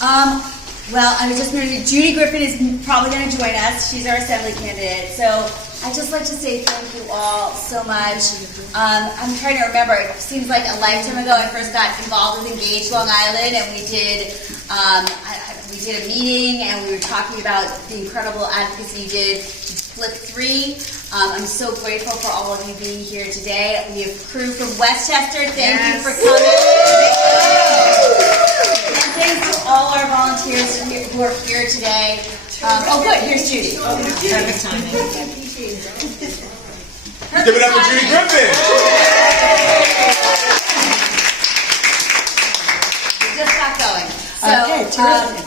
Well, I was just going to, Judy Griffin is probably going to join us. She's our assembly candidate. So I'd just like to say thank you all so much. I'm trying to remember, it seems like a lifetime ago I first got involved with Engage Long Island, and we did a meeting, and we were talking about the incredible advocacy you did, Flip 3. I'm so grateful for all of you being here today. We have crew from Westchester. Thank you for coming. And thanks to all our volunteers who are here today. Oh, good. Here's Judy. Perfect timing. Give it up for Judy Griffin. We just got going.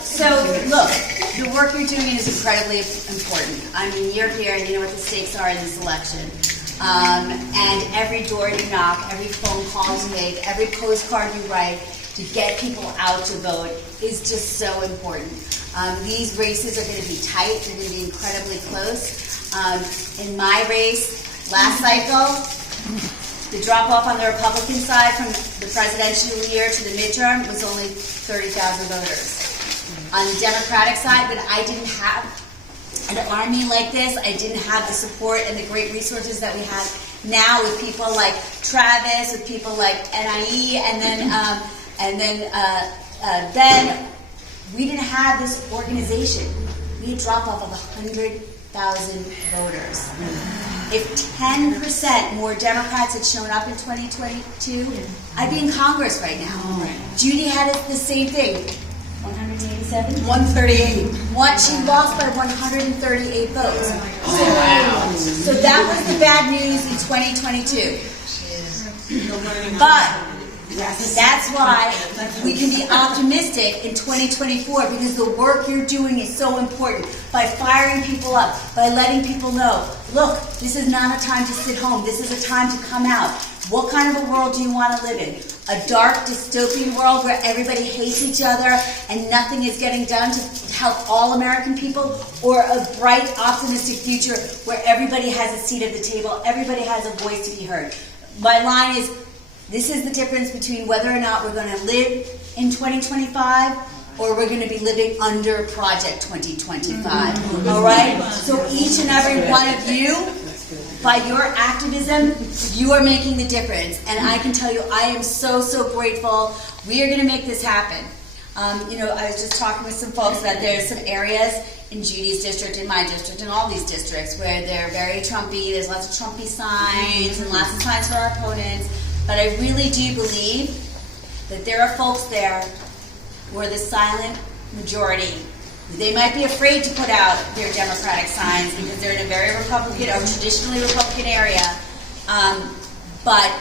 So look, the work you're doing is incredibly important. I mean, you're here and you know what the stakes are in this election. And every door you knock, every phone call you make, every postcard you write to get people out to vote is just so important. These races are going to be tight. They're going to be incredibly close. In my race, last cycle, the drop-off on the Republican side from the presidential year to the midterm was only 30,000 voters. On the Democratic side, but I didn't have an army like this. I didn't have the support and the great resources that we have now with people like Travis, with people like NIE, and then we didn't have this organization. We had drop-off of 100,000 voters. If 10% more Democrats had shown up in 2022, I'd be in Congress right now. Judy had the same thing. 187? 138. She lost by 138 votes. So that was the bad news in 2022. But that's why we can be optimistic in 2024, because the work you're doing is so important. By firing people up, by letting people know, look, this is not a time to sit home. This is a time to come out. What kind of a world do you want to live in? A dark, dystopian world where everybody hates each other and nothing is getting done to help all American people? Or a bright, optimistic future where everybody has a seat at the table, everybody has a voice to be heard? My line is, this is the difference between whether or not we're going to live in 2025 or we're going to be living under Project 2025. All right? So each and every one of you, by your activism, you are making the difference. And I can tell you, I am so, so grateful. We are going to make this happen. I was just talking with some folks that there's some areas in Judy's district, in my district, in all these districts where they're very Trumpy. There's lots of Trumpy signs and lots of signs for our opponents. But I really do believe that there are folks there who are the silent majority. They might be afraid to put out their Democratic signs because they're in a very Republican or traditionally Republican area, but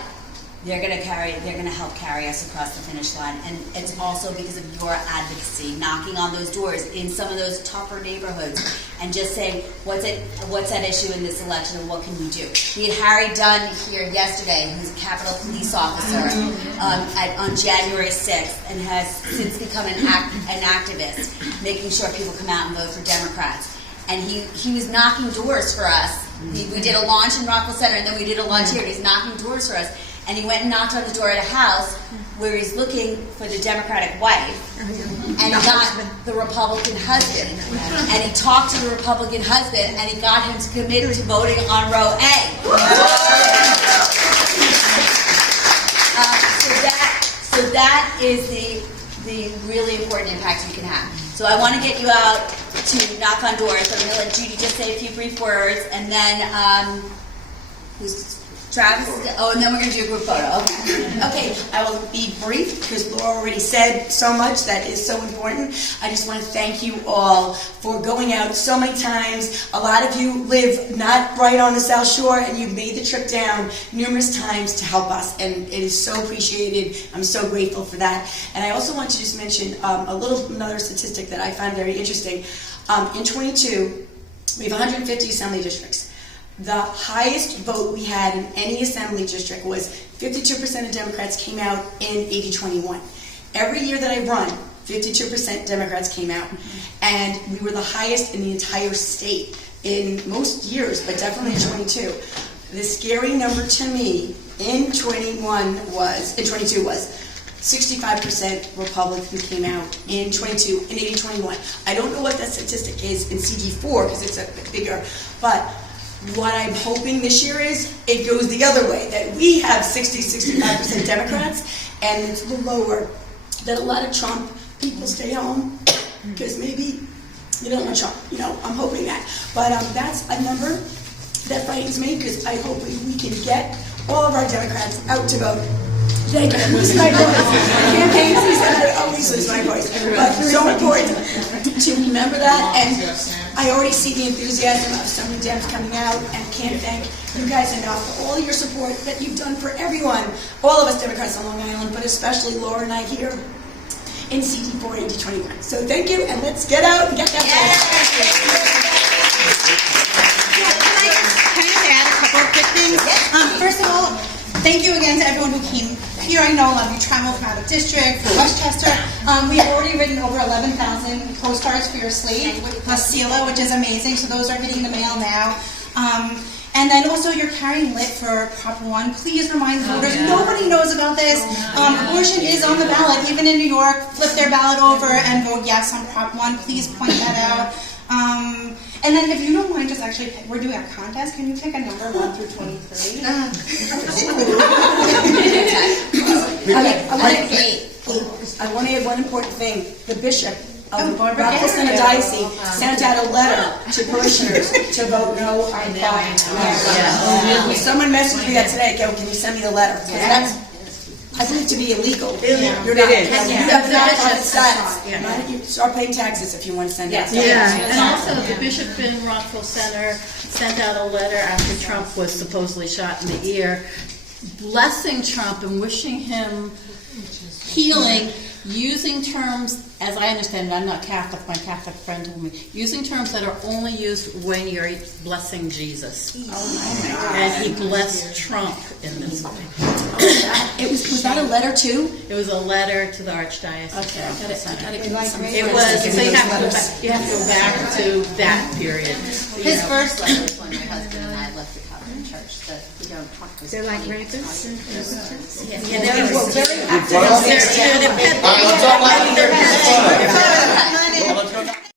they're going to help carry us across the finish line. And it's also because of your advocacy, knocking on those doors in some of those tougher neighborhoods and just saying, what's at issue in this election and what can we do? We had Harry Dunn here yesterday, who's a Capitol Police officer on January 6th and has since become an activist, making sure people come out and vote for Democrats. And he was knocking doors for us. We did a launch in Rockville Center, and then we did a launch here, and he's knocking doors for us. And he went and knocked on the door at a house where he's looking for the Democratic wife, and he got the Republican husband. And he talked to the Republican husband, and he got him to commit to voting on row A. So that is the really important impact you can have. So I want to get you out to knock on doors. So I'm going to let Judy just say a few brief words, and then who's Travis? Oh, and then we're going to do a group photo. Okay, I will be brief because Laura already said so much that is so important. I just want to thank you all for going out so many times. A lot of you live not right on the South Shore, and you've made the trip down numerous times to help us, and it is so appreciated. I'm so grateful for that. And I also want to just mention another statistic that I find very interesting. In 22, we have 150 assembly districts. The highest vote we had in any assembly district was 52% of Democrats came out in 80-21. Every year that I run, 52% Democrats came out. And we were the highest in the entire state in most years, but definitely in 22. The scary number to me in 22 was 65% Republican came out in 22, in 80-21. I don't know what that statistic is in CD4 because it's a bigger, but what I'm hoping this year is it goes the other way, that we have 65% Democrats, and it's the lower, that a lot of Trump people stay home because maybe they don't want Trump. You know, I'm hoping that. But that's a number that frightens me because I hope we can get all of our Democrats out to vote. Thank you. Lose my voice. Campaign season, I always lose my voice. But so important to remember that. And I already see the enthusiasm of so many Dems coming out, and can't thank you guys enough for all your support that you've done for everyone. All of us Democrats on Long Island, but especially Laura and I here in CD4 80-21. So thank you, and let's get out and get that vote. Can I add a couple of quick things? First of all, thank you again to everyone who came here. I know a lot of you traveled from out of district, from Westchester. We have already written over 11,000 postcards for your slate, plus Siela, which is amazing. So those are hitting the mail now. And then also you're carrying lit for Prop 1. Please remind voters, nobody knows about this. Abortion is on the ballot, even in New York. Flip their ballot over and vote yes on Prop 1. Please point that out. And then if you don't mind, just actually, we're doing a contest. Can you pick a number 1 through 23? I want to add one important thing. The bishop of Rockville Center Diocese sent out a letter to parishioners to vote no on Prop. Someone messaged me that today. Go, can you send me the letter? Because that's, I believe, to be illegal. You're not. You have not on the stats. You start paying taxes if you want to send out. And also, the bishop in Rockville Center sent out a letter after Trump was supposedly shot in the ear, blessing Trump and wishing him healing, using terms, as I understand it, I'm not Catholic, my Catholic friend told me, using terms that are only used when you're blessing Jesus. And he blessed Trump in this way. Was that a letter too? It was a letter to the Archdiocese. Okay, I gotta get some. It was, so you have to go back to that period. His first letter was when my husband and I left the Catholic Church, that we don't talk to. They're like rapists? Yeah, they were very active. Let's talk about it.